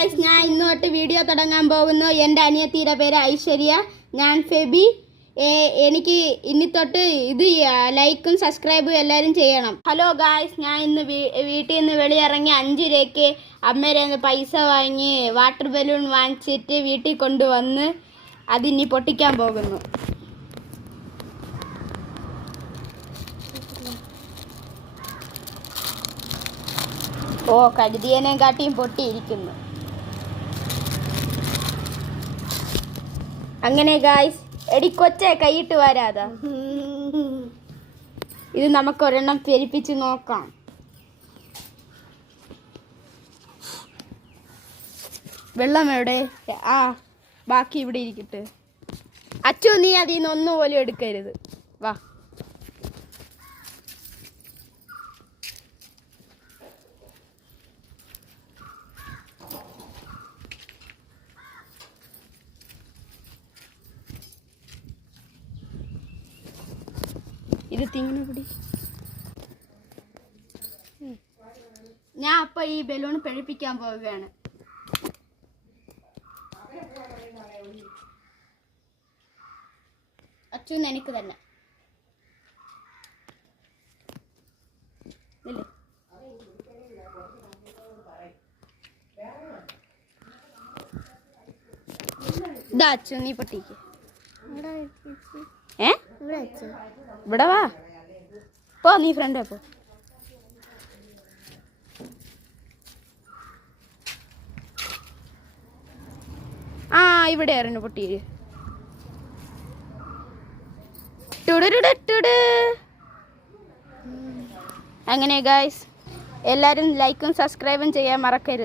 Guys, ഞാൻ ഇന്ന് തൊട്ട് വീഡിയോ തുടങ്ങാൻ പോകുന്നു. എൻ്റെ അനിയത്തിയുടെ പേര് ഐശ്വര്യ, ഞാൻ ഫെബി. എനിക്ക് ഇനി തൊട്ട് ഇത് ലൈക്കും സബ്സ്ക്രൈബും എല്ലാവരും ചെയ്യണം. ഹലോ ഗായ്സ്, ഞാൻ ഇന്ന് വീട്ടിൽ നിന്ന് വെളിയിറങ്ങി 5 രൂപയ്ക്ക് അമ്മയുടെ നിന്ന് പൈസ വാങ്ങി വാട്ടർ ബലൂൺ വാങ്ങിച്ചിട്ട് വീട്ടിൽ കൊണ്ടുവന്ന് അതിനി പൊട്ടിക്കാൻ പോകുന്നു. ഓ, കരുതിയനെ കാട്ടിയും പൊട്ടിയിരിക്കുന്നു. അങ്ങനെ ഗായ്സ്, എടി കൊച്ചെ കൈയിട്ട് വരാതാ. ഇത് നമുക്ക് ഒരെണ്ണം പെരിപ്പിച്ച് നോക്കാം. വെള്ളം എവിടെ? ബാക്കി ഇവിടെ ഇരിക്കട്ടെ. അച്ചു, നീ അതിൽ നിന്ന് ഒന്നുപോലും എടുക്കരുത്. വാ. ഇത് തിങ്ങനെ പിടി. ഞാൻ അപ്പൊ ഈ ബലൂൺ പെഴിപ്പിക്കാൻ പോവുകയാണ്. അച്ഛൻ എനിക്ക് തന്നെ ഇതാ അച്ഛൻ, നീ പൊട്ടിക്ക്. ഇവിടെ വാ, പോ, നീ ഫ്രണ്ടേ പോ. ഇവിടെ ആയിരുന്നു പൊട്ടിയത്. അങ്ങനെ ഗായ്സ്, എല്ലാവരും ലൈക്കും സബ്സ്ക്രൈബും ചെയ്യാൻ മറക്കരുത്.